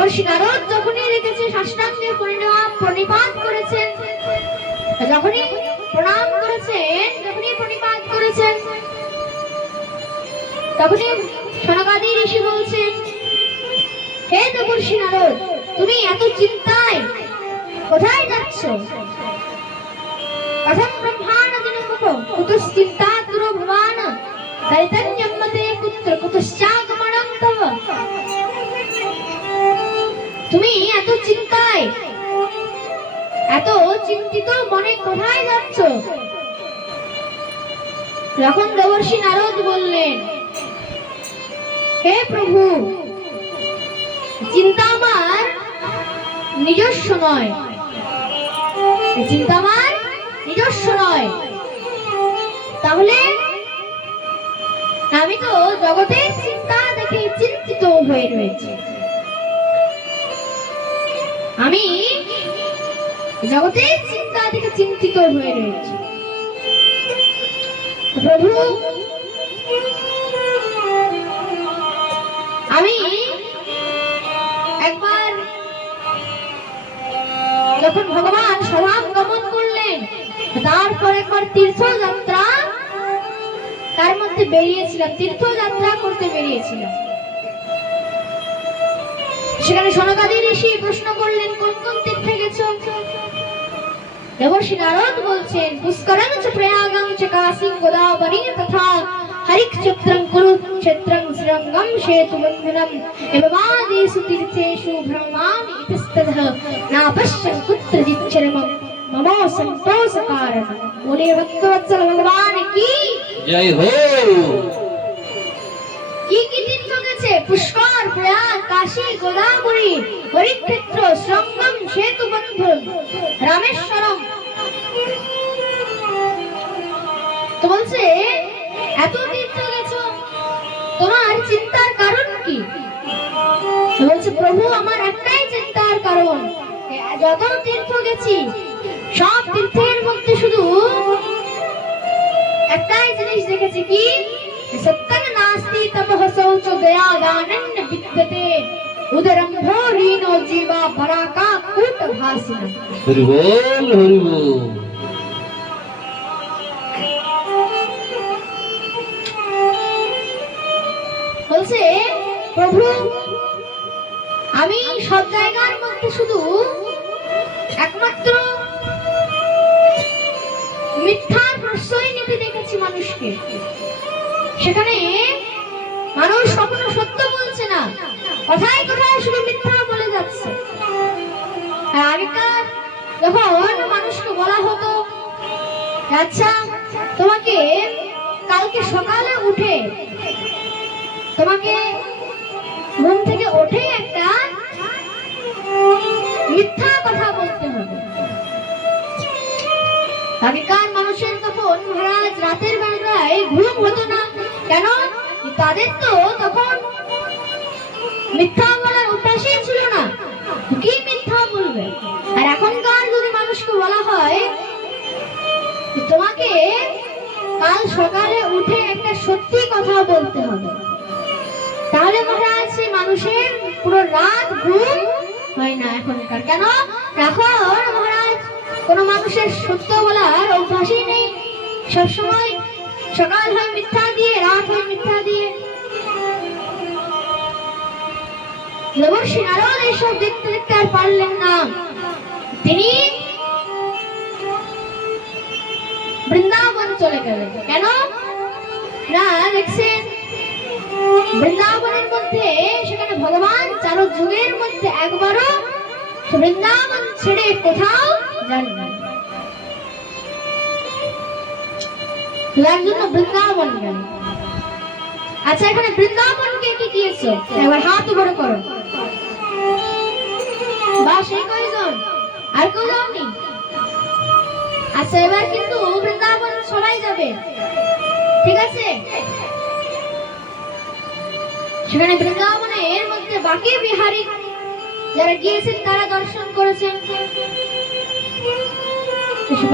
দেবর্ষি নারদ যখনই রেখেছে সাষ্টাঙ্গে প্রণিপাত করেছেন, যখনই প্রণাম করেছেন, যখনই প্রণিপাত করেছেন, তখনই সনকাদি ঋষি বলছেন, হে দেবর্ষি নারদ, তুমি এত চিন্তায় কোথায় যাচ্ছ? কথম ব্রহ্মাণদিন মুখ কুতশ্চিন্তাতুরো ভবান দৈতন্যমতে পুত্র কুতশ্চাগমনং তব। তুমি এত চিন্তায়, এত চিন্তিত মনে কোথায় যাচ্ছ? তখন দেবর্ষি নারদ বললেন, হে প্রভু, চিন্তা আমার নিজস্ব নয়, চিন্তা আমার নিজস্ব নয়, তাহলে আমি তো জগতের চিন্তা দেখে চিন্তিত হয়ে রয়েছি। আমি জগতের চিন্তা থেকে চিন্তিত হয়ে রয়েছি। প্রভু, আমি একবার যখন ভগবান স্বধাম গমন করলেন, তারপর একবার তীর্থযাত্রা তার মধ্যে বেরিয়েছিলাম, তীর্থযাত্রা করতে বেরিয়েছিলাম। সেখানে সনকাদি ঋষি প্রশ্ন করলেন, কোন কোন তীর্থে গেছো? দেবর্ষি নারদ বলছেন, পুষ্করং চ প্রয়াগং চ কাশীং গোদাবরী তথা হরিক্ষেত্রং কুরুক্ষেত্রং শ্রীরঙ্গম সেতুবন্ধনম এবাদেষু তীর্থেষু ভ্রমামি ইতস্ততঃ না পশ্যং কুত্রচিচ্ছরমম মম সন্তোষকারণম। बोले भक्तवत्सल भगवान की जय हो। কি কি তীর্থ গেছে? পুষ্কর, প্রয়াগ, কাশী, গোদাবরী, হরিক্ষেত্র, শ্রীরঙ্গম, সেতুবন্ধন, রামেশ্বরম। তো বলছে, এত তীর্থ গেছো, তোমার চিন্তার কারণ কি? বলছে, প্রভু, আমার একটাই চিন্তার কারণ, যত তীর্থ গেছি সব তীর্থের মধ্যে শুধু একটাই জিনিস দেখেছি, কি সত্যং নাস্তি তপঃ শৌচ দয়া দানন্য বিদ্যতে উদরম ভোরিনো জীবা বরাকা কূট ভাসিনা। হরি বল, হরি বল। বলছে, প্রভু, আমি সব জায়গার মধ্যে শুধু একমাত্র মিথ্যার প্রশ্রয় নিতে দেখেছি মানুষকে। সেখানে মানুষ কখনো সত্য বলছে না, কথায় কথায় শুধু মিথ্যা বলে যাচ্ছে। আর আগেকার যখন মানুষকে বলা হতো, আচ্ছা তোমাকে কালকে সকালে উঠে, তোমাকে ঘুম থেকে উঠে একটা মিথ্যা কথা বলতে হবে। আগেকার মানুষের তখন মহারাজ রাতের বেলায় ঘুম হতো না, কেন? তাদের তো তখন মিথ্যা বলার অভ্যাসই ছিল না, কি মিথ্যা বলবে? আর এখনকার যদি মানুষকে বলা হয় তোমাকে কাল সকালে উঠে একটা সত্যি কথা বলতে হবে, তাহলে মহারাজ সেই মানুষের পুরো রাত ঘুম হয় না এখনকার। কেন? এখন মহারাজ কোন মানুষের সত্য বলার অভ্যাসই নেই, সবসময় সকাল হয় মিথ্যা দিয়ে, রাত হয় মিথ্যা দিয়ে। দেবর্ষি নারদ এইসব দেখতে দেখতে আর পারলেন না, তিনি বৃন্দাবন চলে গেলেন। কেন না? দেখছেন বৃন্দাবনের মধ্যে, সেখানে ভগবান চারো যুগের মধ্যে একবারও বৃন্দাবন ছেড়ে কোথাও যান না, জন্য বৃন্দাবন গেল। আচ্ছা, এখানে বৃন্দাবনকে কি দিয়েছো? এবার হাত উপরে করো। বা সেই কয়জন? আর কেউ যাওনি? আচ্ছা, এবার কিন্তু বৃন্দাবন সবাই যাবে, ঠিক আছে? সেখানে বৃন্দাবনের মধ্যে বাকি বিহারী যারা গিয়েছেন তারা দর্শন করেছেন।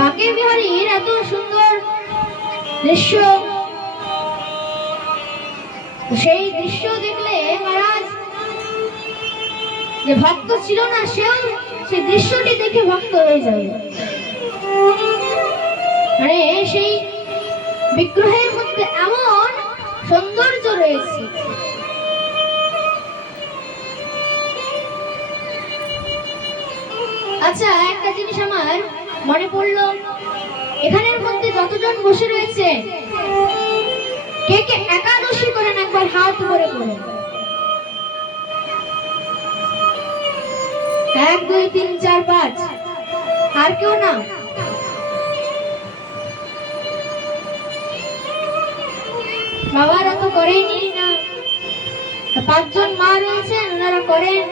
বাকি বিহারীর এত সুন্দর দৃশ্য, সেই দৃশ্য দেখলে মহারাজ যে ভক্ত ছিল না সেও সেই দৃশ্যটি দেখে ভক্ত হয়ে যাবে। মানে সেই বিগ্রহের মধ্যে এমন সৌন্দর্য রয়েছে। আচ্ছা, একটা জিনিস আমার মনে পড়লো, এখানের মধ্যে যতজন বসে রয়েছে কে কে একাদশী করেন একবার হাত উপরে করে। 1 2 3 4 5। আর কেউ না? বাবারা তো করেনি না, 5 জন মা রয়েছেন ওনারা করেন,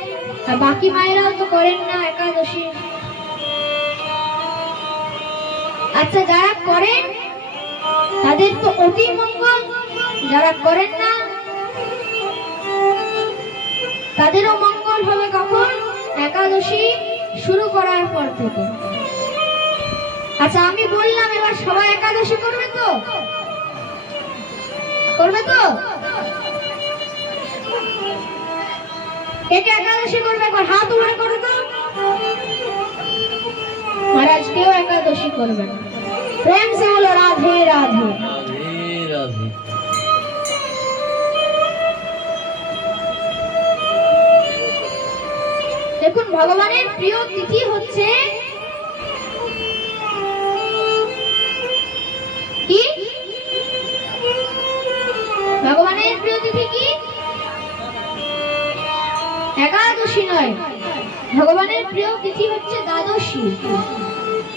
আর বাকি মায়েরাও তো করেন না একাদশী। আচ্ছা, যারা করেন তাদের তো অতি মঙ্গল, যারা করেন না তাদেরও মঙ্গল হবে কখন? একাদশী শুরু করার পর থেকে। আচ্ছা, আমি বললাম এবার সবাই একাদশী করবে তো? করবে তো? কে কে একাদশী করবে একবার হাত উপরে করো তো। महाराज কেউ একাদশী করবেন? প্রেম সে বলো রাধে রাধে। রাধে রাধে। দেখুন, ভগবানের প্রিয় তিথি হচ্ছে কি? ভগবানের প্রিয় তিথি কি? একাদশী নয়, ভগবানের প্রিয় তিথি হচ্ছে দ্বাদশী।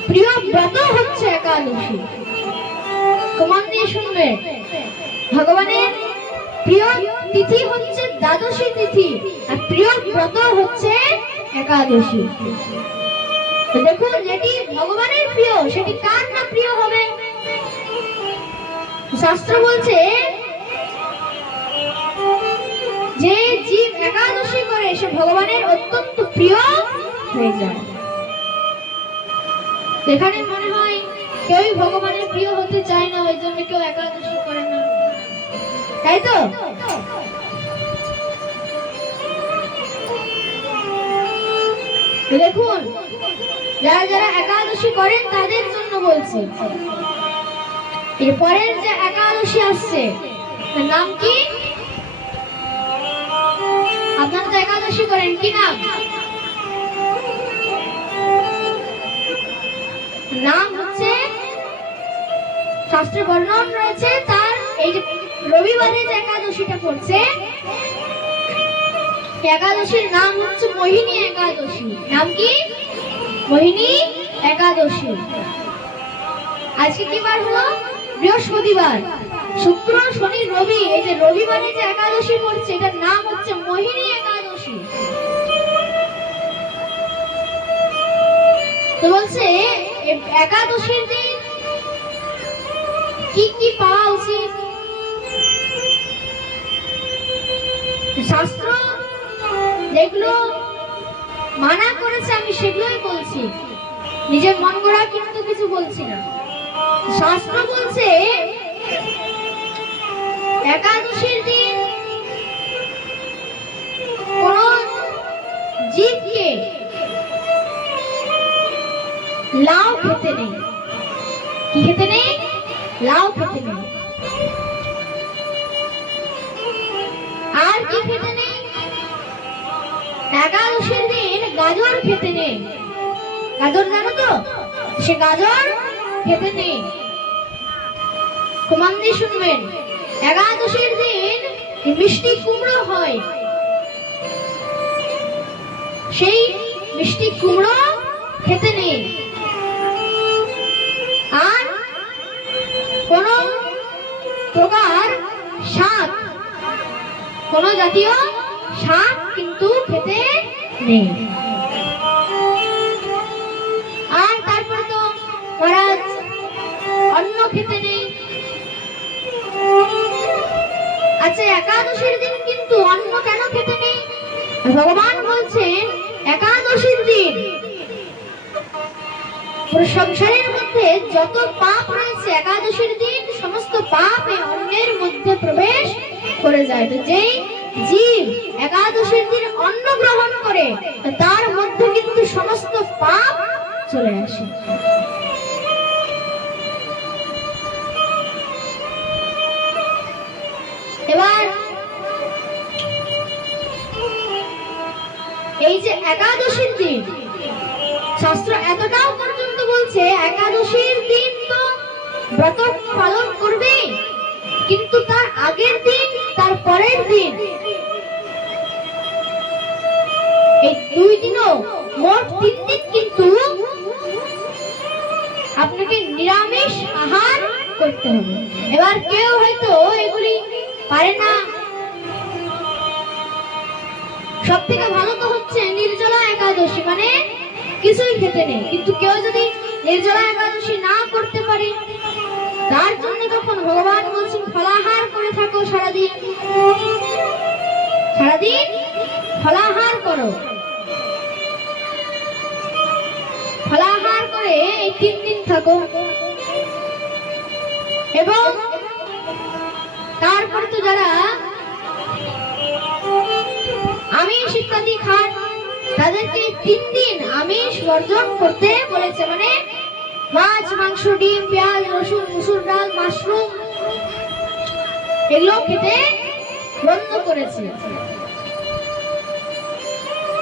প্রিয় ব্রত হচ্ছে একাদশী। কমান দিয়ে শুনবে, ভগবানের প্রিয় তিথি হচ্ছে দ্বাদশী তিথি, আর প্রিয় ব্রত হচ্ছে একাদশী। তো দেখুন, যেটি ভগবানের প্রিয় সেটি কার না প্রিয় হবে? শাস্ত্র বলছে যে জীব একাদশী করে সে ভগবানের অত্যন্ত প্রিয় হয়ে যায়। এখানে মনে হয় কেউই ভগবানের প্রিয় হতে চায় না, ওই জন্য কেউ একাদশী করে না, তাই তো? দেখুন, যারা যারা একাদশী করেন তাদের জন্য বলছি। এরপরের যে একাদশী আসছে তার নাম কি? আপনারা তো একাদশী করেন, কি নাম? নাম হচ্ছে, শাস্ত্রে বর্ণন রয়েছে তার, এই যে রবিবারে যে একাদশীটা পড়ছে একাদশীর নাম হচ্ছে মোহিনী একাদশী। নাম কি? মোহিনী একাদশী। আজকে কি বার হলো? বৃহস্পতিবার। শুক্র শনি রবি, এই যে রবিবারে যে একাদশী পড়ছে এটার নাম হচ্ছে মোহিনী একাদশী। তো বলছে একাদশীর দিন কি কি পাওয়া উচিত? শাস্ত্র যেগুলো মানা করেছে আমি সেগুলোই বলছি, নিজের মন গড়া কিন্তু কিছু বলছি না। শাস্ত্র বলছে একাদশীর দিন কোন জীবকে লাউ খেতে নেই। কি খেতে নেই? লাউ খেতে নেই। আর কি খেতে নেই? একাদশীর দিন গাজর খেতে নেই। গাজর জানো তো? সে গাজর খেতে নেই। কমান দিয়ে শুনবেন, একাদশীর দিন মিষ্টি কুমড়ো হয়, সেই মিষ্টি কুমড়ো খেতে নেই। আর কোন প্রকার শাক, কোন জাতীয় শাক কিন্তু খেতে নেই। আর তারপরে তো মহারাজ অন্ন খেতে নেই। আচ্ছা, একাদশীর দিন কিন্তু অন্ন কেন খেতে নেই? ভগবান বলছেন একাদশীর দিন পুরো সংসারের মধ্যে যত পাপ রয়েছে একাদশীর দিন সমস্ত পাপ এই অন্নের মধ্যে প্রবেশ করে যায়। তো যেই জীব একাদশীর দিন অন্ন গ্রহণ করে তার মধ্যে কিন্তু সমস্ত পাপ চলে আসে। এবার এই যে একাদশীর দিন শাস্ত্র এতটাও পর্যন্ত বলছে একাদশীর দিন তো ব্রত পালন করবে, কিন্তু তার আগের দিন তার পরের দিন এই দুই দিনও মোট 3 দিন কিন্তু আপনাকে নিরামিষ আহার করতে হবে। এবার কেউ হয়তো এগুলি পারে না, সব থেকে ভালো তো হচ্ছে নির্জলা একাদশী, মানে কিছুই খেতে নেই। কিন্তু কেউ যদি নির্জলা একাদশী না করতে পারে তার জন্য তখন ভগবান বলছেন ফলাহার করে থাকো, সারাদিন সারাদিন ফলাহার করো। ফলাহার করে এই 3 দিন থাকো এবং তারপর তো যারা আমিষ ইত্যাদি খান তাদেরকে 3 দিন আমিষ বর্জন করতে বলেছে, মানে মাছ, মাংস, ডিম, পেঁয়াজ, রসুন, মুসুর ডাল, মাশরুম এগুলো খেতে বন্ধ করেছে।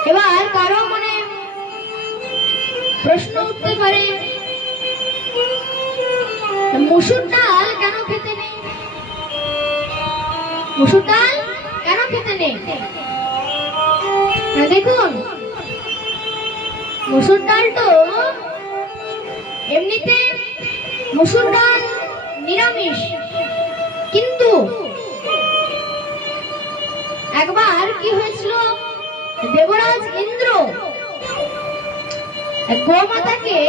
এবার কারো মনে প্রশ্ন উঠতে পারে মুসুর ডাল কেন খেতে নেই? মুসুর ডাল কেন খেতে নেই? দেখুন, মুসুর ডাল তো এমনিতে মুসুর ডাল নিরামিষ, কিন্তু একবার কি হয়েছিল, দেবরাজ ইন্দ্র গোমাতাকে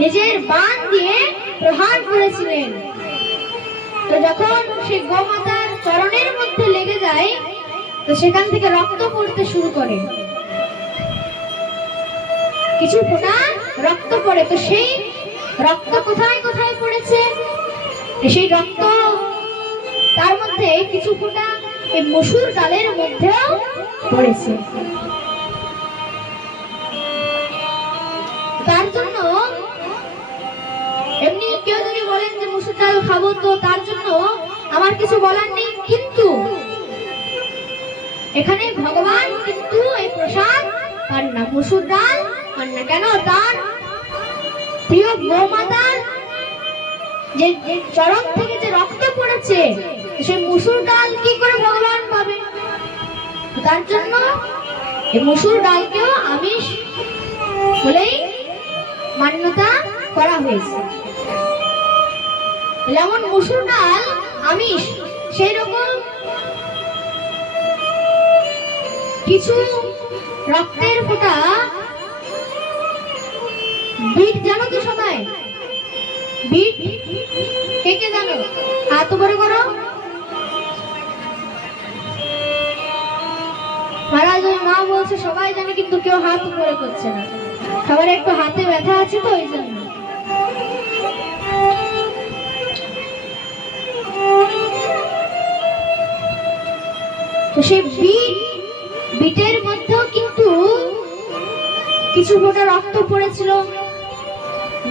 নিজের বাণ দিয়ে প্রহার করেছিলেন। তো যখন সেই গোমাতার চরণের মধ্যে লেগে যায় তো সেখান থেকে রক্ত পড়তে শুরু করে, কিছু ফোঁটা রক্ত পড়ে। তো সেই রক্ত কোথায় কোথায় পড়েছে, সেই রক্ত তার মধ্যে কিছু ফোঁটা এই মসুর ডালের মধ্যেও পড়েছে। তার জন্য এমনি কেউ যদি বলেন যে মসুর ডাল খাবো তো তার জন্য আমার কিছু বলার নেই, কিন্তু এখানে ভগবান কিন্তু এই প্রসাদ পান না, মসুর ডাল পান না। কেন? তার প্রিয় গোমাতার যে চরণ থেকে যে রক্ত পড়েছে সেই মসুর ডাল কি করে ভগবান পাবে? তার জন্য এই মসুর ডালকেও আমিষ বলেই মান্যতা করা হয়েছে। যেমন মসুর ডাল আমিষ, সেই রকম কিছু রক্তের ফোঁটা বিট জানো তো সবাই? বিট কে কে জানো? হাত উপরে করো। মহারাজ ওই মা বলছে সবাই জানে, কিন্তু কেউ হাত উপরে করছে না। সবার একটু হাতে ব্যথা আছে তো ওই জন্য। তো সেই বিটের মধ্যেও কিন্তু কিছু ফোঁটা রক্ত পড়েছিল।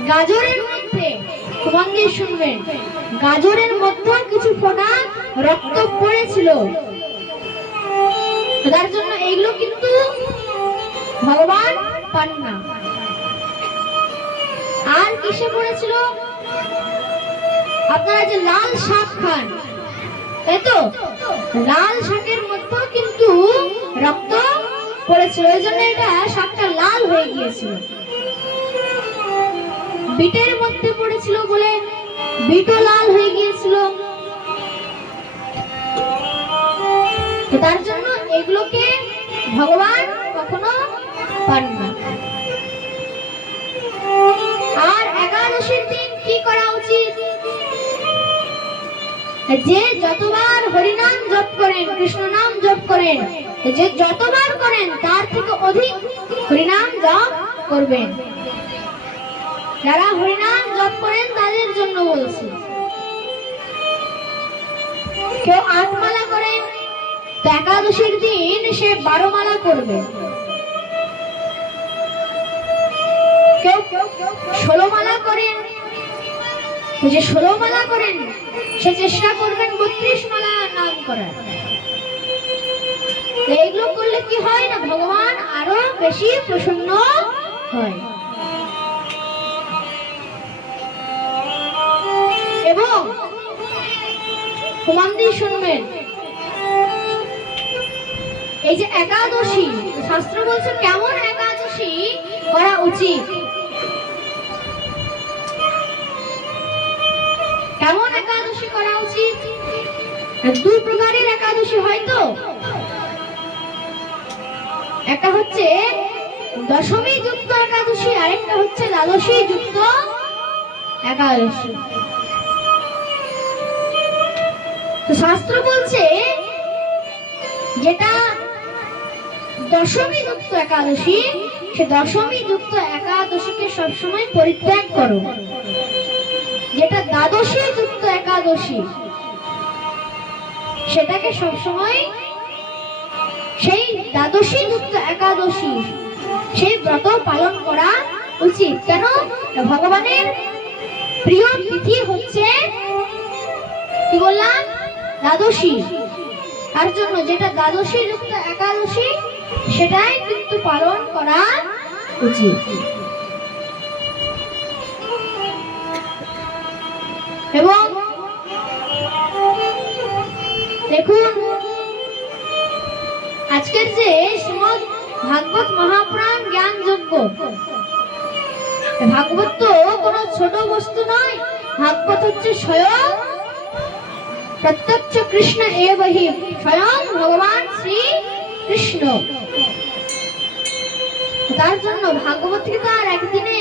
গাজরের মধ্যে, মন দিয়ে শুনবেন, গাজরের মধ্যেও কিছু ফোঁটা রক্ত পড়েছিল। তার জন্য এইগুলো কিন্তু ভগবান পান না। আর কিসে পড়েছিল? আপনারা যে লাল শাক খান, তাই তো, লাল শাকের মধ্যেও কিন্তু রক্ত পড়েছিল, ওই জন্য এটা শাকটা লাল হয়ে গিয়েছিল। বিটের মধ্যে পড়েছিল বলে বিটও লাল হয়ে গিয়েছিল। তার জন্য এগুলোকে ভগবান কখনো পান না। আর একাদশীর দিন কি করা উচিত? যে যতবার হরিনাম জপ করেন, কৃষ্ণ নাম জপ করেন, যে যতবার করেন তার থেকে অধিক হরিনাম জপ করবেন। যারা হরিনাম জপ করেন তাদের জন্য বলছি। কেউ 8 মালা করেন, তো একাদশীর দিন সে 12 মালা করবে। কেউ 16 মালা করেন, তো যে 16 মালা করেন সে চেষ্টা করবেন 32 মালা নাম করার। তো এইগুলো করলে কি হয় না, ভগবান আরো বেশি প্রসন্ন হয়। এবং মন দিয়ে শুনবেন, এই যে একাদশী, শাস্ত্র বলছে কেমন একাদশী করা উচিত। কেমন একাদশী করা উচিত? দুই প্রকারের একাদশী হয় তো, একটা হচ্ছে দশমী যুক্ত একাদশী, আরেকটা হচ্ছে দ্বাদশী যুক্ত একাদশী। তো শাস্ত্র বলছে যেটা দশমী যুক্ত একাদশী, সে দশমী যুক্ত একাদশীকে সবসময় পরিত্যাগ করো। যেটা দ্বাদশী যুক্ত একাদশী, সেটাকে সবসময়, সেই দ্বাদশী যুক্ত একাদশী সেই ব্রত পালন করা উচিত। কেন? ভগবানের প্রিয় তিথি হচ্ছে কি বললাম, দ্বাদশী। তার জন্য যেটা দ্বাদশী যুক্ত একাদশী সেটাই কিন্তু পালন করা উচিত। এবং দেখুন, আজকের যে শ্রীমদ্ ভাগবত মহাপুরাণ জ্ঞান যজ্ঞ, ভাগবত তো কোনো ছোট বস্তু নয়। ভাগবত হচ্ছে স্বয়ং প্রত্যক্ষ কৃষ্ণ এবহি, স্বয়ং ভগবান শ্রী কৃষ্ণ। তার জন্য ভাগবত কে তো আর একদিনে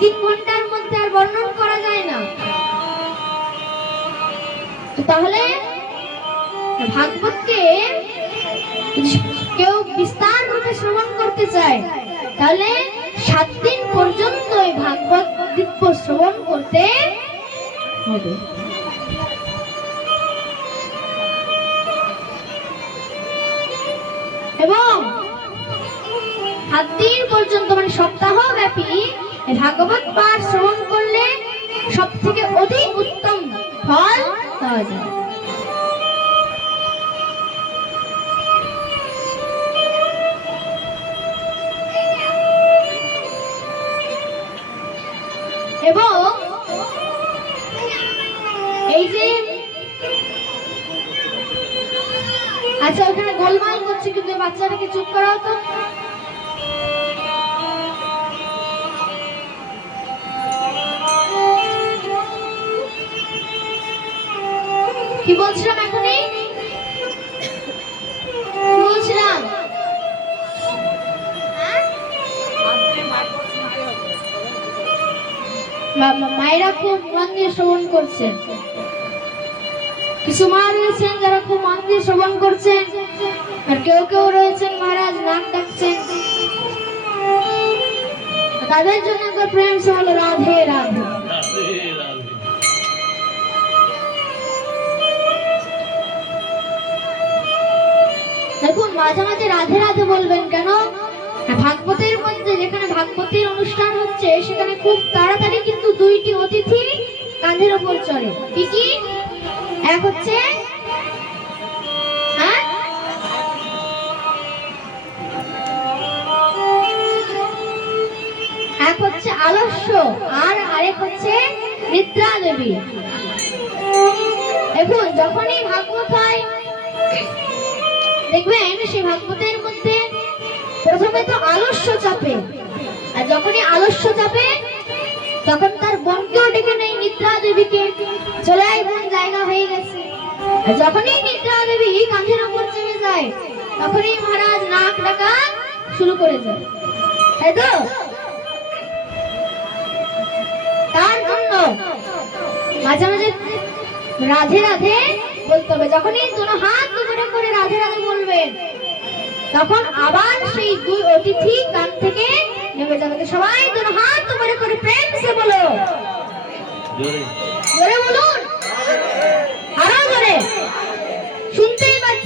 3 ঘন্টার মধ্যে আর বর্ণন করা যায় না। তাহলে ভাগবতকে কেউ বিস্তার রূপে শ্রবণ করতে চায়, তাহলে 7 দিন পর্যন্ত এই ভাগবত দিব্য শ্রবণ করতে হবে। এবং 7 দিন পর্যন্ত, মানে সপ্তাহ ব্যাপী ভাগবত পাঠ শ্রবণ করলে সব থেকে অধিক উত্তম ফল পাওয়া যায়। এবং এই যে, আচ্ছা ওখানে গোলমাল করছে, কিন্তু বাচ্চাটাকে চুপ করাও তো। কি বলছিলাম এখনই? কি বলছিলাম? মায়েরা খুব মন দিয়ে শ্রবণ করছেন, কিছু মা রয়েছেন যারা খুব মন দিয়ে শ্রবণ করছেন, আর কেউ কেউ রয়েছেন মহারাজ নাক ডাকছেন। তাদের জন্য একবার প্রেম সে বলো রাধে রাধে। দেখুন, মাঝে মাঝে রাধে রাধে বলবেন। কেন? ভাগবতের মধ্যে, যেখানে ভাগবতের অনুষ্ঠান হচ্ছে, সেখানে খুব তাড়াতাড়ি কিন্তু 2টি অতিথি কাঁধের উপর চড়ে। কি কি? এক হচ্ছে আলস্য, আর আরেক হচ্ছে নিদ্রা দেবী। দেখুন, যখনই ভাগবত হয় দেখবেন সেই ভাগবতের মধ্যে প্রথমে তো আলস্য চাপে, আর যখনই আলস্য চাপে তখন তার বোনকেও ডেকে নেই, নিদ্রা দেবীকে, চলে আয় বোন, জায়গা হয়ে গেছে। আর যখনই নিদ্রা দেবী কাঁধের উপর চেপে যায় তখনই মহারাজ নাক ডাকা শুরু করে যায়, তাই তো? তার জন্য মাঝে মাঝে রাধে রাধে বলতে হবে। যখনই দুটো হাত দুটো করে রাধে রাধে বলবেন তখন আবার সেই 2 অতিথি কান থেকে নেমে যাবে। সবাই দুটো হাত দুটো করে প্রেম সে বলো, জোরে জোরে বলুন, আরো জোরে।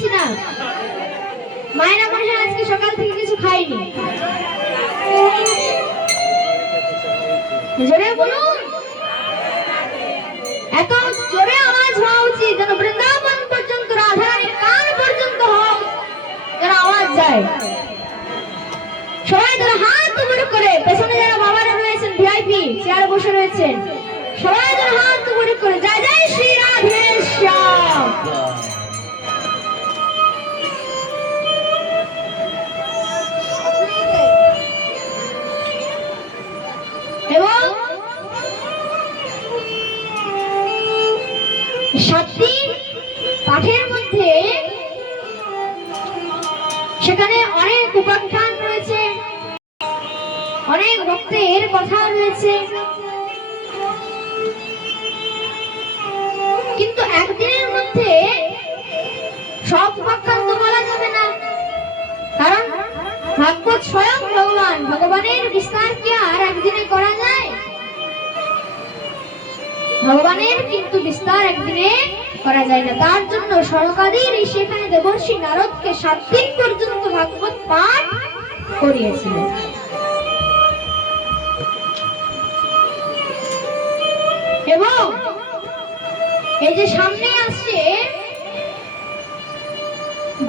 পাচ্ছি না। মায়েরা মনে হয় আজকে সকাল থেকে কিছু খায়নি। জোরে বলুন, এত জোরে আওয়াজ হওয়া উচিত যেন বৃন্দাবন পর্যন্ত, রাধারানীর কান পর্যন্ত হোক যেন আওয়াজ যায়। সবাই যেন হাত উপরে করে, পেছনে যারা বাবারা রয়েছেন ভিআইপি চেয়ারে বসে রয়েছেন, সবাই যেন হাত উপরে করে জয় জয় শ্রী রাধে শ্যাম। এবং 7 দিন পাঠের মধ্যে সেখানে অনেক উপাখ্যান রয়েছে, অনেক ভক্তের কথা রয়েছে, কিন্তু একদিনের মধ্যে সব উপাখ্যান তো বলা যাবে না, কারণ ভাগবত স্বয়ং ভগবান, ভগবানের বিস্তার কি আর একদিনে করা যায়? ভগবানের কিন্তু বিস্তার একদিনে করা যায় না। তার জন্য সনকাদি ঋষি এখানে দেবর্ষি নারদকে 7 দিন পর্যন্ত ভাগবত পাঠ করিয়েছিলেন। এবং এই যে সামনে আসছে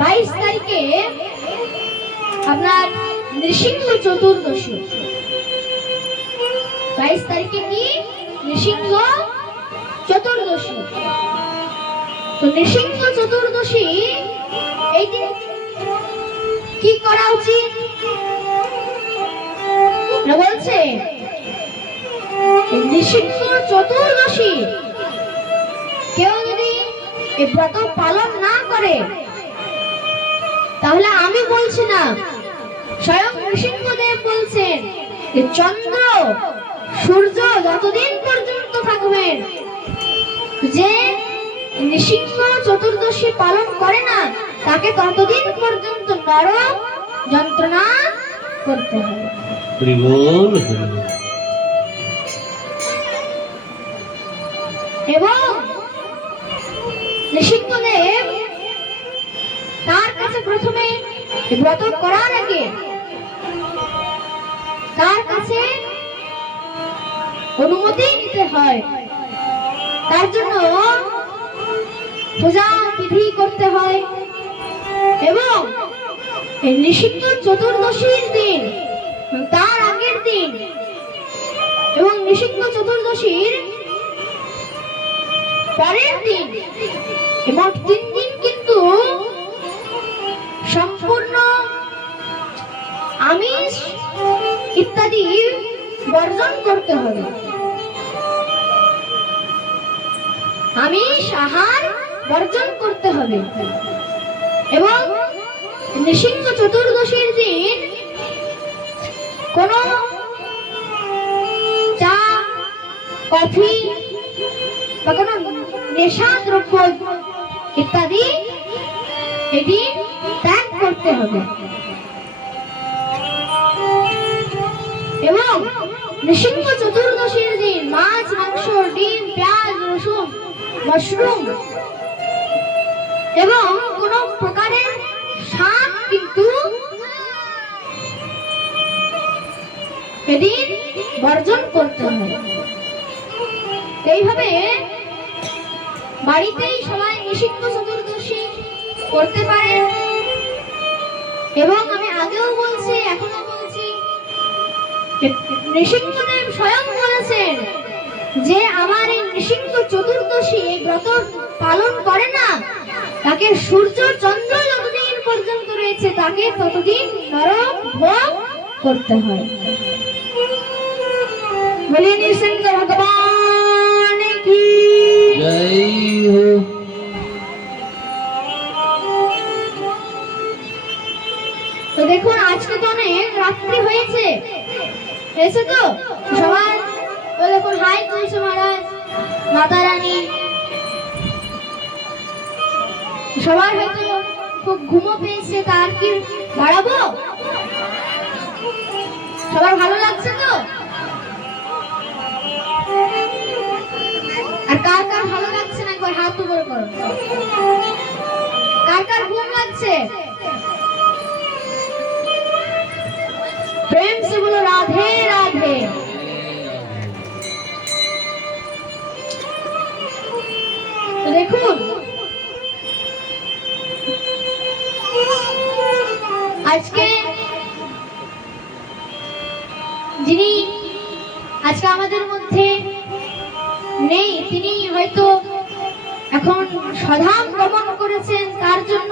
22 তারিখে আপনার নৃসিংহ চতুর্দশী। 22 তারিখে কি? নৃসিংহ চতুর্দশী। তো নৃসিংহ চতুর্দশী এই দিন কি করা উচিত বলছে? নৃসিংহ চতুর্দশী কেউ যদি এই ব্রত পালন না করে, তাহলে আমি বলছি না, স্বয়ং নৃসিংহদেব বলছেন যে চন্দ্র সূর্য যতদিন পর্যন্ত থাকবেন, যে নৃসিংহ চতুর্দশী পালন করে না তাকে ততদিন পর্যন্ত নরক যন্ত্রণা করতে হবে। এবং নৃসিংহদেব তার কাছে প্রথমে ব্রত করার আগে তার কাছে অনুমতি নিতে হয়, তার জন্য পূজা বিধি করতে হয়। এবং এই নৃসিংহ চতুর্দশীর দিন, তার আগের দিন এবং নৃসিংহ চতুর্দশীর পরের দিন, এবং 3 দিন কিন্তু সম্পূর্ণ আমিষ ইত্যাদি বর্জন করতে হবে। আমিষ আহার বর্জন করতে হবে। এবং নৃসিংহ চতুর্দশীর দিন কোনো চা, কফি বা কোনো নেশা দ্রব্য ইত্যাদি এদিন ত্যাগ করতে হবে। এবং নৃসিংহ চতুর্দশীর দিন মাছ, মাংস, ডিম, পেঁয়াজ, রসুন, মাশরুম এবং কোন প্রকারের শাক কিন্তু এদিন বর্জন করতে হবে। এইভাবে বাড়িতেই সবাই নৃসিংহ চতুর্দশী করতে পারে। এবং আমি আগেও বলছি, এখনো বলছি, নৃসিংহদেব স্বয়ং বলেছেন যে আমার এই নৃসিংহ চতুর্দশী এই ব্রত পালন করে না, তাকে সূর্য চন্দ্র যতদিন পর্যন্ত রয়েছে তাকে ততদিন নরক ভোগ করতে হয়। বলি নৃসিংহ ভগবান কি জয় হো। তো দেখুন আজকে তো অনেক রাত্রি হয়েছে, এসে তো সবাই তো দেখুন হাই তুলছে মহারাজ, মাতা রানী, সবার হয়তো খুব ঘুমো পেয়েছে, তার কি বাড়াবো? সবার ভালো লাগছে তো? আর কার কার ভালো লাগছে না একবার হাত উপরে করো। কার কার ঘুম করেছে। প্রেম সে বলো রাধে রাধে। দেখুন আজকে যিনি আজকে আমাদের মধ্যে নেই, তিনি হয়তো এখন স্বধাম গমন করেছেন, তার জন্য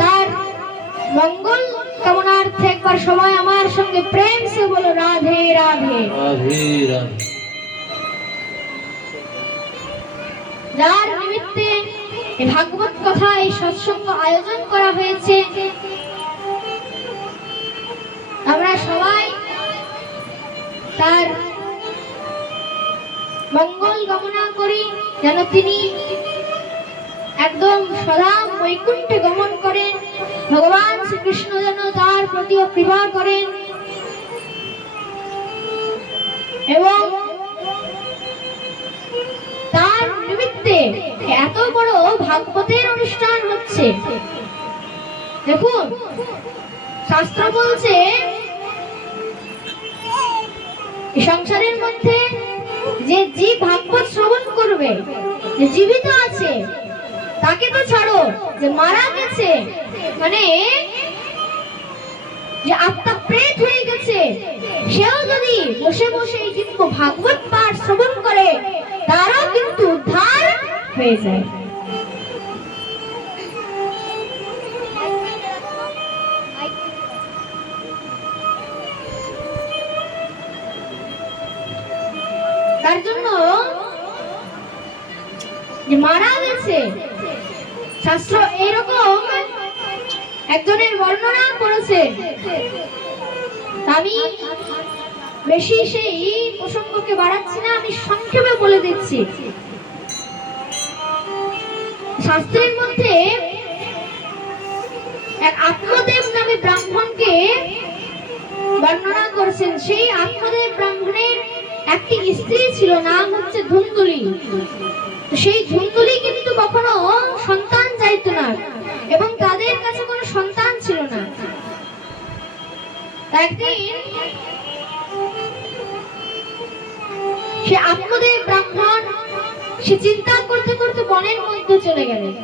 তার মঙ্গল কামনার্থে একবার সবাই আমার সঙ্গে প্রেম সে বলো রাধে রাধে। রাধে রাধে। যার নিমিত্তে এই ভাগবত কথা, এই সৎসঙ্গ আয়োজন করা হয়েছে, আমরা সবাই তার মঙ্গল কামনা করি, যেন তিনি একদম সদাম বৈকুণ্ঠে গমন করেন। ভগবান শ্রীকৃষ্ণ যেন তার প্রতিও কৃপা করেন এবং তার নিমিত্তে এত বড় ভাগবতের অনুষ্ঠান হচ্ছে। দেখুন শাস্ত্র বলছে এই সংসারের মধ্যে যে জীব ভাগবত শ্রবণ করবে, যে জীবিত আছে তাকে তো ছাড়ো, যে মারা গেছে মানে যে আত্মা প্রেত হয়ে গেছে, সেও যদি বসে বসে এই দিব্য ভাগবত পাঠ শ্রবণ করে, তারও কিন্তু উদ্ধার হয়ে যায়। তার জন্য যে মারা গেছে, শাস্ত্র এরকম একজনের বর্ণনা করেছে। আমি বেশি সেই প্রসঙ্গকে বাড়াচ্ছি না, আমি সংক্ষেপে বলে দিচ্ছি। শাস্ত্রের মধ্যে এক আত্মদেব নামে ব্রাহ্মণকে বর্ণনা করেছেন। সেই আত্মদেব ব্রাহ্মণের একটি স্ত্রী ছিল, নাম হচ্ছে ধুন্দুলি। সেই ধুন্দুলি কিন্তু কখনো সন্তান চাইতো না এবং তাদের কাছে কোনো সন্তান ছিল না। একদিন সে আত্মদেব ব্রাহ্মণ সে চিন্তা করতে করতে বনের মধ্যে চলে গেলেন।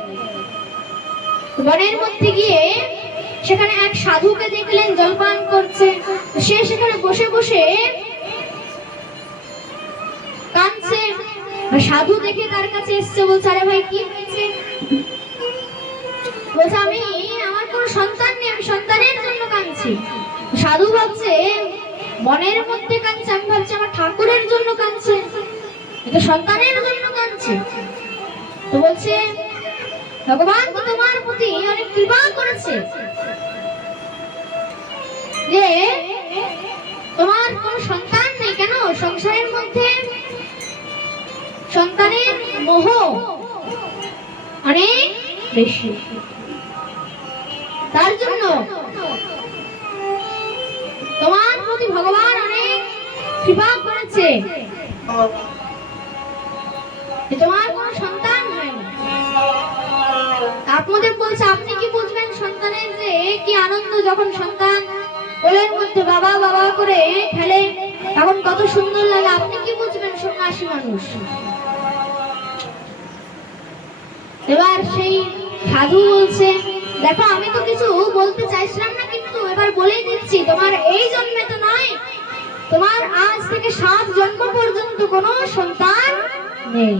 বনের মধ্যে গিয়ে সেখানে এক সাধুকে দেখলেন জলপান করছে। সে সেখানে বসে বসে কাঁদছে। সাধু দেখে তার কাছে এসছে, বলছে আরে ভাই কি হয়েছে? বলছে আমি আমার কোনো সন্তান নেই, আমি সন্তানের জন্য কাঁদছি। সাধু ভাবছে বনের মধ্যে কাঁদছে, আমি ভাবছি আমার ঠাকুরের জন্য কাঁদছে, এটা সন্তানের জন্য কাঁদছে। তো বলছে ভগবান তো তোমার প্রতি অনেক কৃপা করেছে যে তোমার কোনো সন্তান নেই। কেন? সংসারের মধ্যে সন্তানের মোহ অনেক বেশি, তার জন্য তোমার প্রতি ভগবান অনেক কৃপা করেছে, তোমার কোনো সন্তান হয়নি। আত্মদেব বলছে আপনি কি বুঝবেন সন্তানের যে কি আনন্দ, যখন সন্তান কোলের মধ্যে বাবা বাবা করে খেলে তখন কত সুন্দর লাগে, আপনি কি বুঝবেন সন্ন্যাসী মানুষ। এবার সেই সাধু বলছে দেখো আমি তো কিছু বলতে চাইছিলাম না, কিন্তু এবার বলেই দিচ্ছি, তোমার এই জন্মে তো নয়, তোমার আজ থেকে 7 জন্ম পর্যন্ত কোনো সন্তান নেই।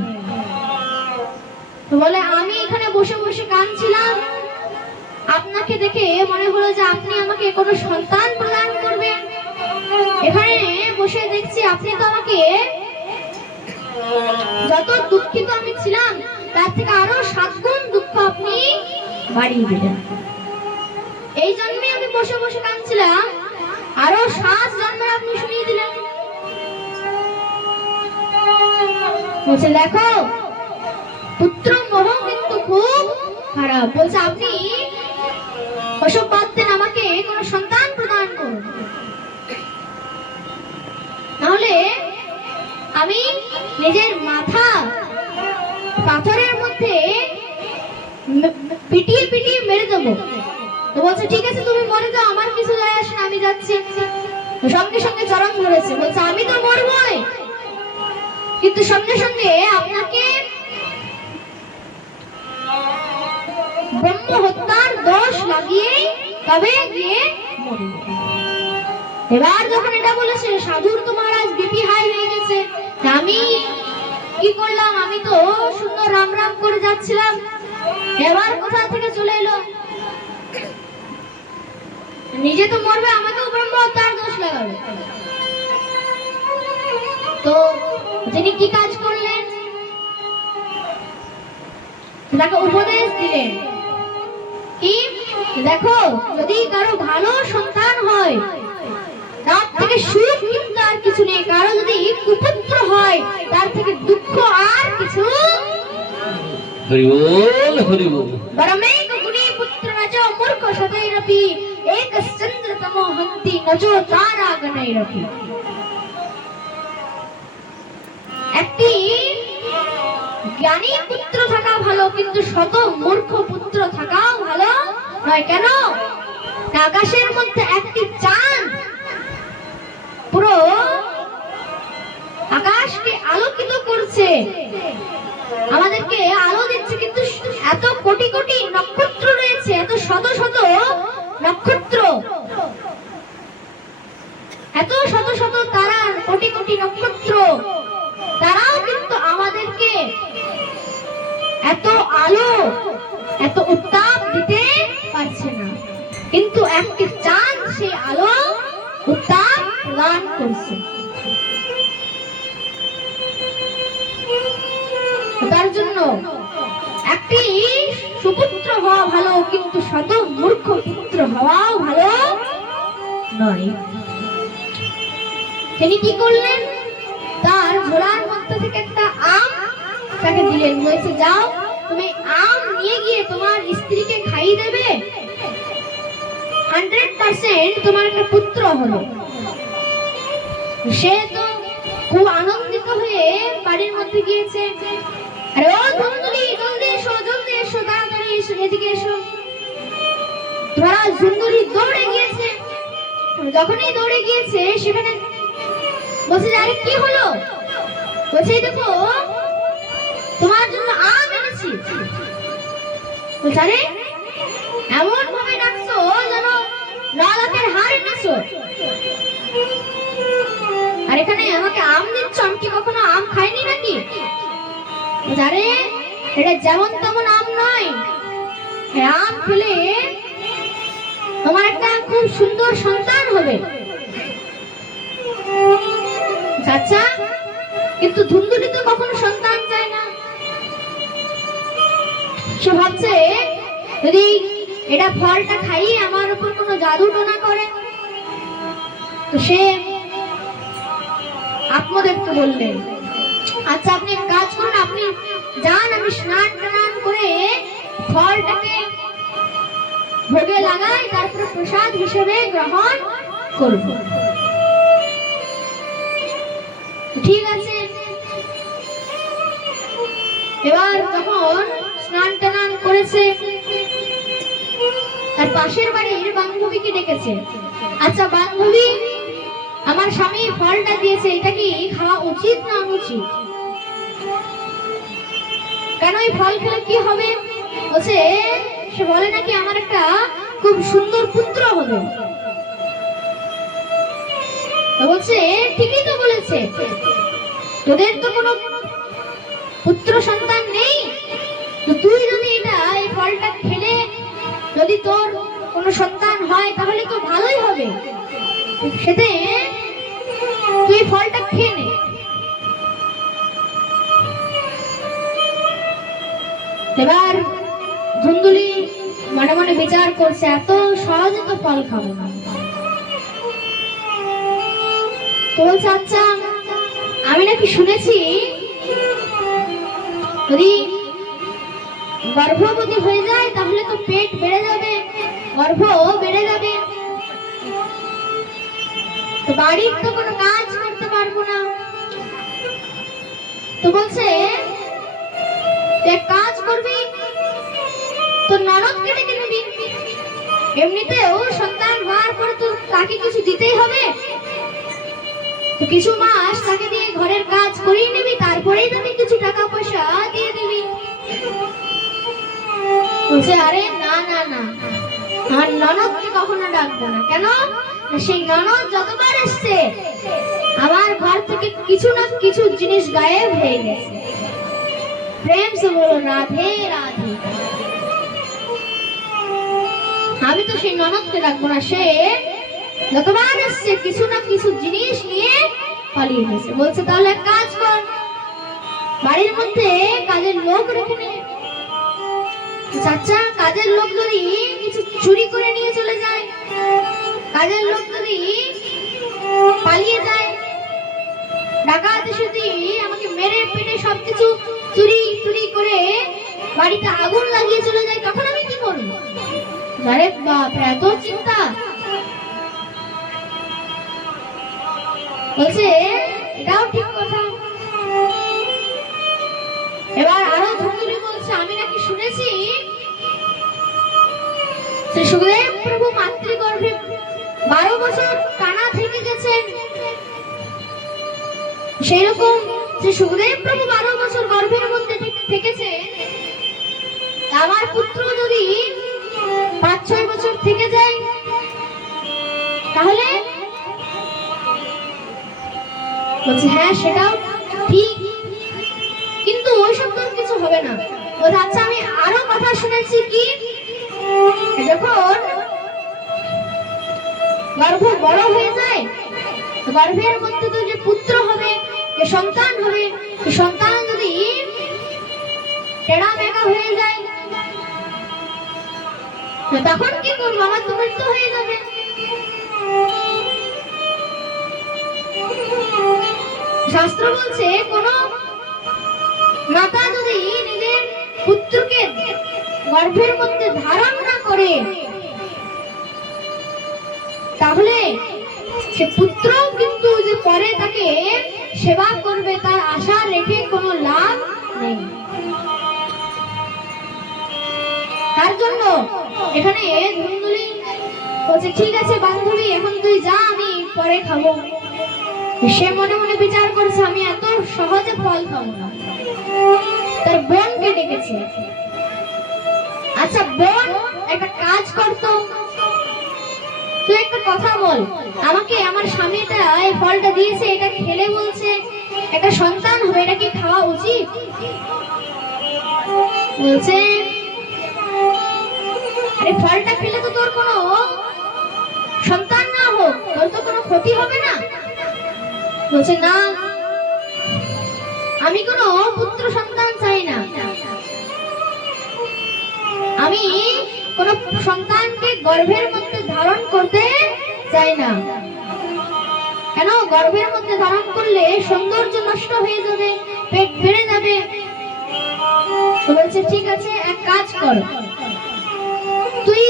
তো বলে আমি এখানে বসে বসে কাঁদছিলাম, আপনাকে দেখে মনে হলো যে আপনি আমাকে কোনো সন্তান প্রদান করবেন। এখানে বসে দেখছি আপনি তো আমাকে যত দুঃখিত আমি ছিলাম তার থেকে আরো 7 গুণ দুঃখ আপনি বাড়িয়ে দিলেন। এই জন্মে আমি বসে বসে কাঁদছিলাম, আরো 7 জন্মে আপনি শুনিয়ে দিলেন। বলছে দেখো পুত্র মোহ কিন্তু খুব খারাপ। বলছে আপনি ওসব বাদ দেন, আমাকে কোন সন্তান প্রদান করুন, নাহলে আমি নিজের মাথা পাথরের মধ্যে পিটিয়ে পিটিয়ে মেরে দেবো। তো বলছে ঠিক আছে তুমি মরে যাও, আমার কিছু যায় আসে না, আমি যাচ্ছি। তো সঙ্গে সঙ্গে চরম ধরেছে, বলছে আমি তো মরবই, কিন্তু সঙ্গে সঙ্গে আপনাকে ব্রহ্ম হত্যার দোষ লাগিয়ে তবে গিয়ে মরবে। এবার যখন এটা বলেছে, সাধুর তো মহারাজ বিপি হাই হয়ে গেছে। আমি কি করলাম, আমি তো সুন্দর রাম রাম করে যাচ্ছিলাম, এবার কোথা থেকে চলে এলো, নিজে তো মরবে, আমাকেও ব্রহ্ম হত্যার দোষ লাগাবে। তো তিনি কি কাজ করলেন, তাকে উপদেশ দিলেন কি, দেখো যদি কারো ভালো সন্তান হয় তার থেকে সুখ কিন্তু আর কিছু নেই, কারো যদি কুপুত্র হয় তার থেকে দুঃখ আর কিছু। হরি বল হরি বল। বরমেক গুণী পুত্র নচ মূর্খ সতৈরপি একশ্চন্দ্র তমো হন্তি নচ তারা গণৈরপি। একটি জ্ঞানী পুত্র থাকা ভালো, কিন্তু শত মূর্খ পুত্র থাকাও ভালো নয়। কেন, আকাশের মধ্যে একটি চাঁদ পুরো আকাশকে আলোকিত করছে, আমাদেরকে আলো দিচ্ছে, কিন্তু এত কোটি কোটি নক্ষত্র রয়েছে, এত শত শত নক্ষত্র, এত শত শত তারা, কোটি কোটি নক্ষত্র, তারাও কিন্তু আমাদেরকে এত আলো, এত উত্তাপ দিতে পারছে না, কিন্তু একটি চাঁদ সেই আলো উত্তাপ প্রদান করছে। তার জন্য একটি সুপুত্র হওয়া ভালো, কিন্তু শত মূর্খ পুত্র হওয়াও ভালো নয়। তিনি কি করলেন, তার ঝোলার মধ্যে থেকে একটা আম তাকে দিলেন, বলছে যাও তুমি আম নিয়ে গিয়ে তোমার স্ত্রীকে খাইয়ে দেবে, 100% তোমার একটা পুত্র হলো। সে তো খুব আনন্দিত হয়ে বাড়ির মধ্যে গিয়েছে, আরে ও ধুন্দুলি জলদি এসো, জলদি এসো, তাড়াতাড়ি এসো, এদিকে এসো। তোরা ধুন্দুলি দৌড়ে গিয়েছে, যখনই দৌড়ে গিয়েছে সেখানে বলছে আরে কি হলো, বলছে দেখো তোমার জন্য আম এনেছি। বলছে আরে এমন ভাবে ডাকছো যেন লালাকের হার এনেছো, আর এখানে আমাকে আম দিচ্ছ, আমি কি কখনো আম খাইনি নাকি? আরে এটা যেমন তেমন আম নয়, আম খেলে তোমার একটা খুব সুন্দর সন্তান হবে। আচ্ছা, কিন্তু ধুন্দুলি তো কখনো সন্তান চায় না, সে ভাবছে যদি এটা ফলটা খাইয়ে আমার উপর কোনো জাদু টোনা করে। তো সে আত্মদেবকে বললেন, আচ্ছা আপনি এক কাজ করুন, আপনি যান, আমি স্নান টান করে ফলটাকে ভোগে লাগাই, তারপরে প্রসাদ হিসেবে গ্রহণ করব। ঠিক আছে। এবার যখন স্নান টান করেছে, তার পাশের বাড়ির বান্ধবীকে ডেকেছে, আচ্ছা বান্ধবী, আমার স্বামী ফলটা দিয়েছে, এটা কি খাওয়া উচিত না অনুচিত? কেন এই ফল খেলে কি হবে? বলছে সে বলে নাকি আমার একটা খুব সুন্দর পুত্র হবে। তো বলছে ঠিকই তো বলেছে, তোদের তো কোনো পুত্র সন্তান নেই, তো তুই যদি এটা এই ফলটা খেলে যদি তোর কোনো সন্তান হয় তাহলে তো ভালোই হবে, সেতে তুই ফলটা খেয়ে নে। এবার ধুন্দুলি মনে মনে বিচার করছে, এত সহজে তো ফল খাবো না। তো বলছে আচ্ছা আমি নাকি শুনেছি যদি গর্ভবতী হয়ে যায় তাহলে তো পেট বেড়ে যাবে, গর্ভ বেড়ে যাবে, তো বাড়ির তো কোনো কাজ করতে পারবো না। তো বলছে এক কাজ করবি, তোর ননদকে ডেকে নিবি। এমনিতেও সন্তান হওয়ার পরে তো তাকে কিছু দিতেই হবে, তো কিছু মাস তাকে দিয়ে ঘরের কাজ করিয়ে নিবি, তারপরেই তাকে কিছু টাকা পয়সা দিয়ে দিবি। বলছে আরে না না না, আমার ননদকে কখনো ডাকবো না। কেন? সেই ননদ যতবার এসছে আমার ঘর থেকে কিছু না কিছু জিনিস গায়েব হয়ে গেছে। প্রেম সে বলো রাধে রাধে। আমি তো সেই ননদকে ডাকবো না, সে যতবার এসছে কিছু না কিছু জিনিস নিয়ে পালিয়ে গেছে। বলছে তাহলে এক কাজ কর, বাড়ির মধ্যে কাজের লোক রেখে নে। চাচা, কাজের লোক যদি কিছু চুরি করে নিয়ে চলে যায়, কাজের লোক যদি পালিয়ে যায়, ডাকাত এসে যদি আমাকে মেরে পেটে সবকিছু চুরি চুরি করে বাড়িতে আগুন লাগিয়ে চলে যায়, তখন আমি কি করবো? আরে বাপ, এত চিন্তা। বলছে এটাও ঠিক কথা। এবার আরো ধুমধুমি বলছে, আমি নাকি শুনেছি শ্রী সুখদেব প্রভু মাতৃগর্ভে 12 বছর টানা থেকে গেছেন। সেই রকম শ্রী সুখদেব প্রভু 12 বছর গর্ভের মধ্যে থেকেছে, আমার পুত্র যদি 5-6 বছর থেকে যায় তাহলে? বলছে হ্যাঁ সেটাও ঠিক, কিন্তু ওইসব তো কিছু হবে না। বলছে আচ্ছা, আমি আরো কথা শুনেছি কি, যখন গর্ভ বড় হয়ে যায়, গর্ভের মধ্যে তো যে পুত্র হবে, যে সন্তান হবে, সন্তান যদি টেড়া মেঘা হয়ে যায় তখন কি করবো? আমার তো মৃত্যু হয়ে যাবে। শাস্ত্র বলছে কোন মাতা যদি নিজের পুত্রকে গর্ভের মধ্যে ধারণ না করে তাহলে সে পুত্র কিন্তু যে পরে তাকে সেবা করবে তার আশা রেখে কোনো লাভ নেই। তার জন্য এখানে ধুন্দুলি বলছে ঠিক আছে বান্ধবী, এখন তুই যা, আমি পরে খাবো। সে মনে মনে বিচার করছে আমি এত সহজে ফল খাবো না। তার বোনকে ডেকেছে। আচ্ছা বোন, একটা কাজ করতো, তুই একটা কথা বল আমাকে, আমার স্বামীটা এই ফলটা দিয়েছে, এটা খেলে বলছে একটা সন্তান হবে, এটা কি খাওয়া উচিত? বলছে আরে ফলটা খেলে তো তোর কোনো সন্তান না হোক, তোর তো কোনো ক্ষতি হবে না। বলছে না, আমি কোনো পুত্র সন্তান চাই না, আমি কোন সন্তানকে গর্ভের মধ্যে ধারণ করতে চাই না। কেন? গর্ভের মধ্যে ধারণ করলে সৌন্দর্য নষ্ট হয়ে যাবে, পেট বেড়ে যাবে। তো বলছে ঠিক আছে, এক কাজ কর, তুই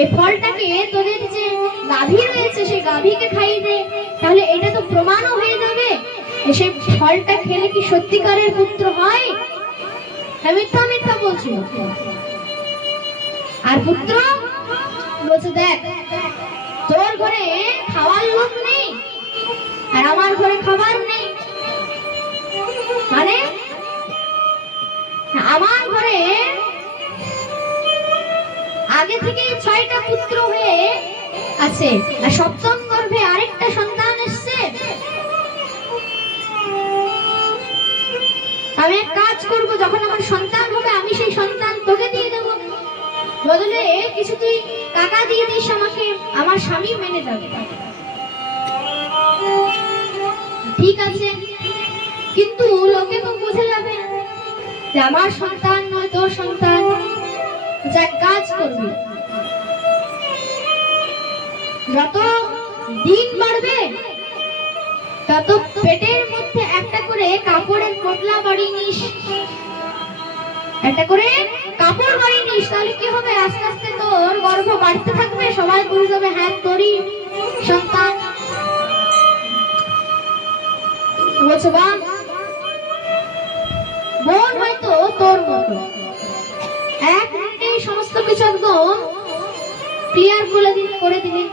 এই ফলটাকে তোদের যে গাভী রয়েছে সেই গাভীকে খাইয়ে দে, তাহলে এটা তো প্রমাণও হয়ে যাবে সেই ফলটা খেলে কি সত্যিকারের পুত্র হয়। মিথ্যা মিথ্যা বলছিল। আর পুত্র বলছে দেখ, তোর ঘরে খাওয়ার লোক নেই আর আমার ঘরে খাবার নেই, মানে আমার ঘরে আগে থেকে 6টা পুত্র হয়ে আছে আর সপ্তম গর্ভে আরেকটা সন্তান এসছে। আমি এক কাজ করব, যখন আমার সন্তান হবে আমি সেই সন্তান তোকে দিয়ে দেব, বদলে কিছু তুই টাকা দিয়ে দিস আমাকে, আমার স্বামী মেনে যাবে। ঠিক আছে, কিন্তু লোকে তো বুঝে যাবে যে আমার সন্তান নয় তোর সন্তান। এক কাজ করবি, যত দিন বাড়বে তত পেটের মধ্যে একটা করে কাপড়ের পোটলা বাড়িয়ে নিস, একটা করে কাপড় বাড়িয়ে নিস, তাহলে কি হবে? আস্তে আস্তে তোর গর্ভ বাড়তে থাকবে, সবাই বুঝে যাবে হ্যাঁ তোরই সন্তান। বলছে বাহ, বোন হয়তো তোর মতো, সবকিছু একদম ক্লিয়ার করে দিলেন।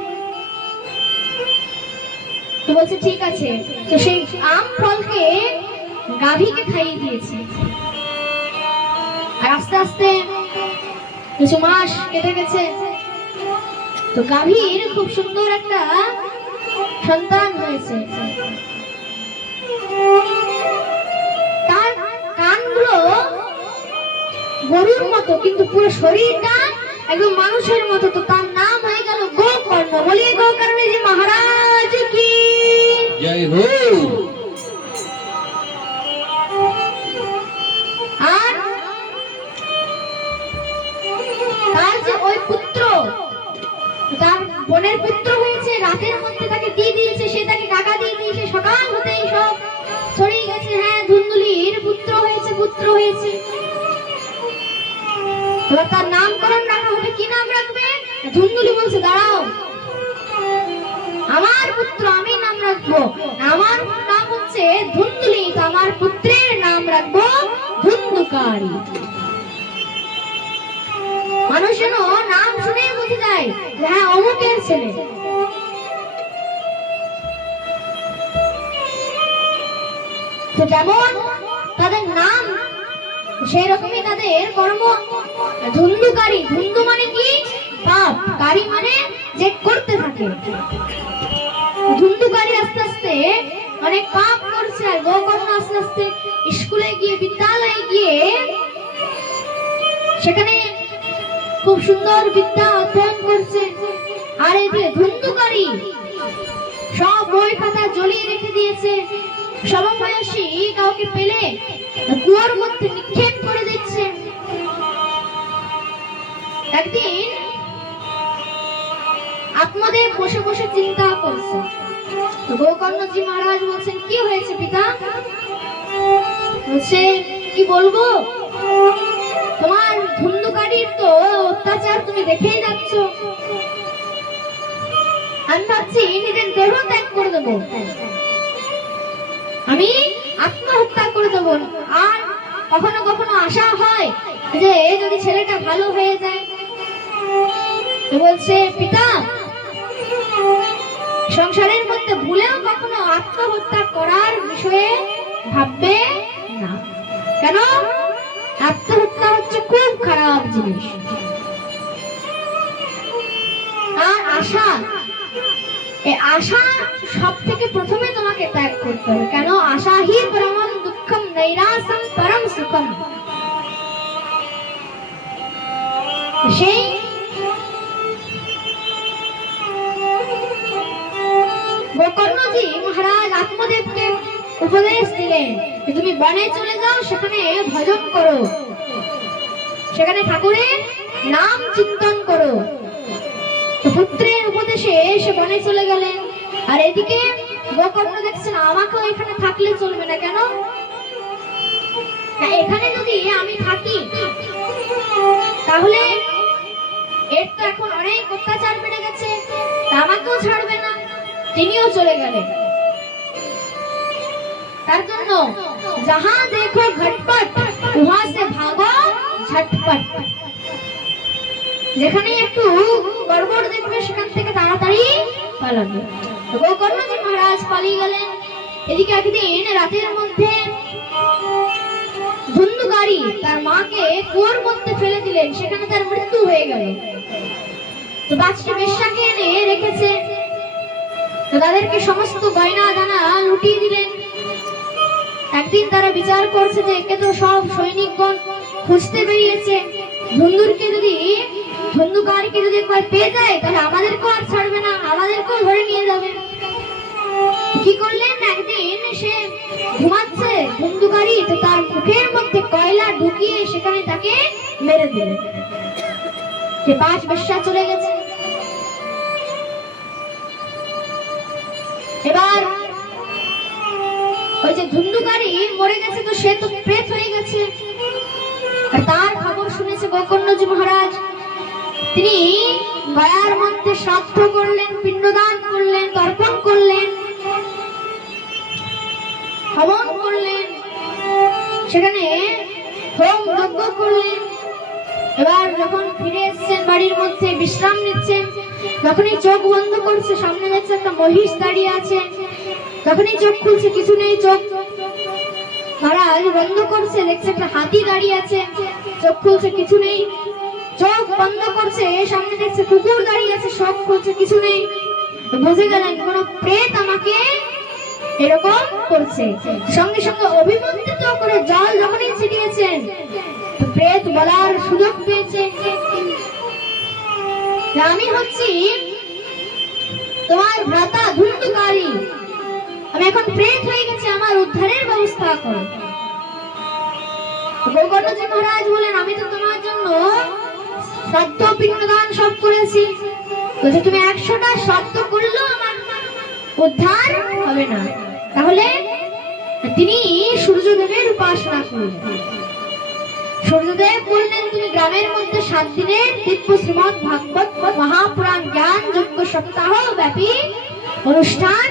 তো বলছে ঠিক আছে। তো সেই আম ফলকে গাভীকে খাইয়ে দিয়েছে। আর আস্তে আস্তে কিছু মাস কেটে গেছে। তো গাভীর খুব সুন্দর একটা সন্তান হয়েছে। তার কানগুলো গরুর মতো, কিন্তু পুরো শরীরটা একদম মানুষের মতো। তো তার নাম হয়ে গেল গোকর্ণ। বলিয়ে গোকর্ণ যে মহারাজ কি জয় হো। আর তার যে ওই পুত্র, তার বোনের পুত্র হয়েছে, রাতের মধ্যে তাকে দিয়ে দিয়েছে, সে তাকে টাকা দিয়ে দিয়েছে, সকাল হতেই সব ছড়িয়ে গেছে, হ্যাঁ ধুন্দুলির পুত্র হয়েছে, পুত্র হয়েছে। এবার তার নামকরণ রাখা হবে। কি নাম রাখবে? ধুন্দুলি বলছে দাঁড়াও, আমার পুত্র আমি নাম রাখবো। আমার নাম হচ্ছে ধুন্দুলি, তো আমার পুত্রের নাম রাখবো ধুন্দুকারী। মানুষ যেন নাম শুনে বুঝে যায় হ্যাঁ অমুকের ছেলে। তো যেমন তাদের নাম সেই রকমই তাদের কর্ম। ধুন্দুকারী, ধুন্দু মানে কি? পাপ, কারী মানে যে করতে থাকে। ধুন্দুকারী আস্তে আস্তে অনেক পাপ করছে। আর গোকর্ণ আস্তে আস্তে স্কুলে গিয়ে, বিদ্যালয়ে গিয়ে সেখানে খুব সুন্দর বিদ্যা অধ্যয়ন করছে। আর এই যে ধুন্দুকারী সব বই খাতা জ্বলিয়ে রেখে দিয়েছে। সমবয়সী কাউকে পেলে কুয়োর মধ্যে নিক্ষেপ করে দিচ্ছে। একদিন আত্মদেব বসে বসে চিন্তা করছে। তো গোকর্ণজি মহারাজ বলছেন কি হয়েছে পিতা? বলছে কি বলবো, তোমার ধুন্দুকারীর তো অত্যাচার তুমি দেখেই যাচ্ছ। আমি ভাবছি নিজের দেহ ত্যাগ করে দেবো, আমি আত্মহত্যা করে দেবো। আর কখনো কখনো আশা হয় যে যদি ছেলেটা ভালো হয়ে যায়। তো বলছে পিতা, সংসারের মধ্যে ভুলেও কখনো আত্মহত্যা করার বিষয়ে ভাববে না। কেন? আত্মহত্যা হচ্ছে খুব খারাপ জিনিস। আর আশা, এই আশা সব থেকে প্রথমে তোমাকে ত্যাগ করতে হবে। কেন? আশা হি পরমম দুঃখম নৈরাসম পরম সুখম। সেই গোকর্ণজি মহারাজ আত্মদেবকে উপদেশ দিলেন যে তুমি বনে চলে যাও, সেখানে ভজন করো, সেখানে ঠাকুরের নাম চিন্তন করো। তো পুত্রের উপদেশে সে বনে চলে গেলেন। আর এদিকে গোকর্ণ দেখছেন আমাকেও এখানে থাকলে চলবে না। কেন? এখানে যদি আমি থাকি তাহলে এর তো এখন অনেক অত্যাচার বেড়ে গেছে, আমাকেও ছাড়বে না। তিনিও চলে গেলেন। তার জন্য যাহা দেখো ঘটপট উহা সে ভাগো ঝটপট। যেখানে একটু গড়বড় দেখবে সেখান থেকে তাড়াতাড়ি পালাবে। গোকর্ণজি মহারাজ পালিয়ে গেলেন। এদিকে একদিন রাতের মধ্যে ধুন্দুকারী তার মাকে কুয়োর মধ্যে ফেলে দিলেন, সেখানে তার মৃত্যু হয়ে গেল। তো বাচ্চা বেশ্যাকে এনে রেখেছে। তো তাদেরকে সমস্ত গয়না দানা লুটিয়ে দিলেন। একদিন তারা বিচার করছে যে একে তো সব সৈনিকগণ খুঁজতে বেরিয়েছে, ধুন্দুকারীকে যদি একবার পেয়ে যায় তাহলে আমাদেরকেও আর ছাড়বে না, আমাদেরকেও ধরে নিয়ে যাবে। কি করলেন? একদিন সে ঘুমাচ্ছে ধুন্দুকারী, তো তার মুখের মধ্যে কয়লা ঢুকিয়ে সেখানে তাকে মেরে দিলেন। যে পাঁচ বেশ্যা চলে গেছে। এবার ওই যে ধুন্দুকারী মরে গেছে, তো সে তো প্রেত হয়ে গেছে। তার খবর শুনেছে গোকর্ণজি মহারাজ। তিনি গয়ার মধ্যে শ্রাদ্ধ করলেন, পিণ্ডদান করলেন, তর্পণ করলেন, হবন করলেন, সেখানে হোম যজ্ঞ করলেন। এবার যখন ফিরে এসছেন ধুন্ধুকারীর মধ্যে বিশ্রাম নিচ্ছেন। যখনই চোখ বন্ধ করছে সামনে দেখছে একটা মহিষ দাঁড়িয়ে আছে। যখনই চোখ খুলছে কিছু নেই, চোখ মহারাজ বন্ধ করছে দেখছে একটা হাতি দাঁড়িয়ে আছে। চোখ খুলছে কিছু নেই, চোখ বন্ধ করছে সামনে দেখছে কুকুর দাঁড়িয়ে আছে। চোখ খুলছে কিছু নেই। বুঝে গেলেন কোন প্রেত আমাকে এরকম করছে। সঙ্গে সঙ্গে অভিমন্ত্রিত করে জল যখনই ছিটিয়েছেন প্রেত বলার সুযোগ পেয়েছে, আমি হচ্ছি তোমার ভ্রাতা ধুন্ধুকারী, আমি এখন প্রেত হয়ে গেছে, আমার উদ্ধারের ব্যবস্থা করো। গৌকর্ণজি মহারাজ বলেন আমি তো তোমার জন্য শ্রাদ্ধ পিণ্ডদান সব করেছি, বলছে তুমি 100টা শ্রাদ্ধ করলেও আমার উদ্ধার হবে না। তাহলে তিনি সূর্যদেবের উপাসনা করলেন। সূর্যদেব বললেন তুমি গ্রামের মধ্যে 7 দিনের দিব্য শ্রীমদ ভাগবত মহাপুরাণ জ্ঞান যজ্ঞ সপ্তাহ ব্যাপী অনুষ্ঠান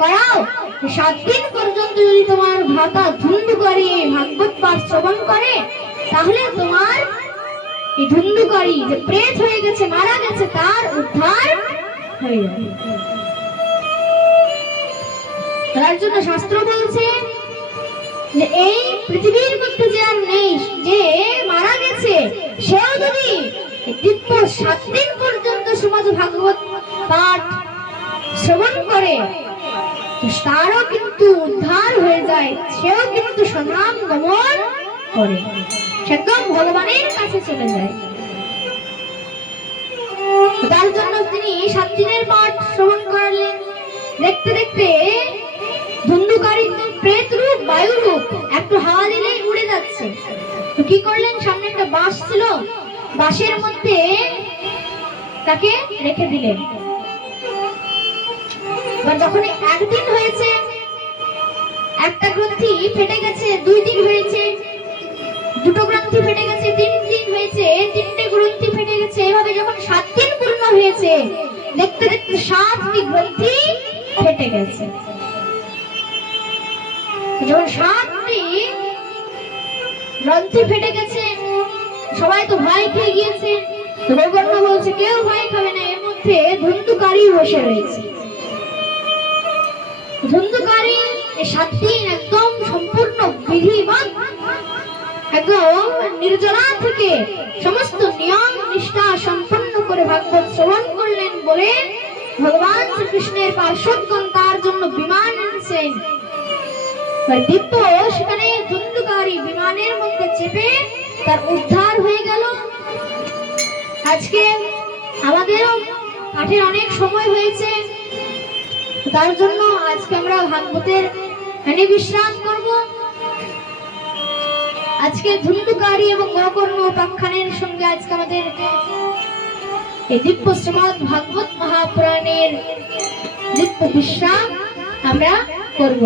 করাও। 7 দিন পর্যন্ত যদি তোমার ভ্রাতা ধুন্ধুকারী ভাগবত পাঠ শ্রবণ করে তাহলে তোমার এই ধুন্ধুকারী যে প্রেত হয়ে গেছে মারা গেছে তার উদ্ধার হয়ে যাবে। তার জন্য শাস্ত্র বলছে যে এই পৃথিবীর মধ্যে যে আর নেই, যে মারা গেছে সেও যদি দিব্য 7 দিন পর্যন্ত শ্রীমদ ভাগবত পাঠ শ্রবণ করে তারও কিন্তু উদ্ধার হয়ে যায়, সেও কিন্তু সনাম গমন করে, একদম ভগবানের কাছে চলে যায়। তার জন্য তিনি 7 দিনের পাঠ শ্রবণ করলেন। দেখতে দেখতে ধুন্ধুকারী প্রেত রূপ বায়ু রূপ একটু হাওয়া দিলেই উড়ে যাচ্ছে। তো কি করলেন, সামনে একটা বাঁশ ছিল, বাঁশের মধ্যে তাকে রেখে দিলেন। এবার যখন 1 দিন হয়েছে, একটা গ্রন্থি ফেটে গেছে, 2 দিন হয়েছে, 2টো গ্রন্থি ফেটে গেছে, 3 দিন হয়েছে, 3টে গ্রন্থি ফেটে গেছে, এভাবে যখন 7 দিন পূর্ণ হয়েছে দেখতে দেখতে 7টি গ্রন্থি ফেটে গেছে। যখন 7টি গ্রন্থি ফেটে গেছে সবাই তো ভয় খেয়ে গিয়েছে। গৌকর্ণ বলছে কেউ ভয় খাবে না, এর মধ্যে ধুন্ধুকারী বসে রয়েছে। ধুন্ধুকারী এই 7 দিন একদম সম্পূর্ণ বিধিবৎ একদম নির্জলা থেকে সমস্ত নিয়ম নিষ্ঠা সম্পন্ন করে ভাগবত শ্রবণ করলেন বলে ভগবান শ্রীকৃষ্ণের পার্শ্বদগণ তার জন্য বিমান এনেছেন। দিব্য সেখানে ধুন্ধুকারী বিমানের মধ্যে চেপে তার উদ্ধার হয়ে গেল। আজকে আমাদেরও পাঠের অনেক সময় হয়েছে, তার জন্য আজকে আমরা ভাগবতের বিশ্রাম করব। আজকে ধুন্ধুকারী এবং গৌকর্ণ উপাখ্যানের সঙ্গে আজকে আমাদের এই দিব্য শ্রীমদ ভাগবত মহাপুরাণের দিব্য বিশ্রাম আমরা করব।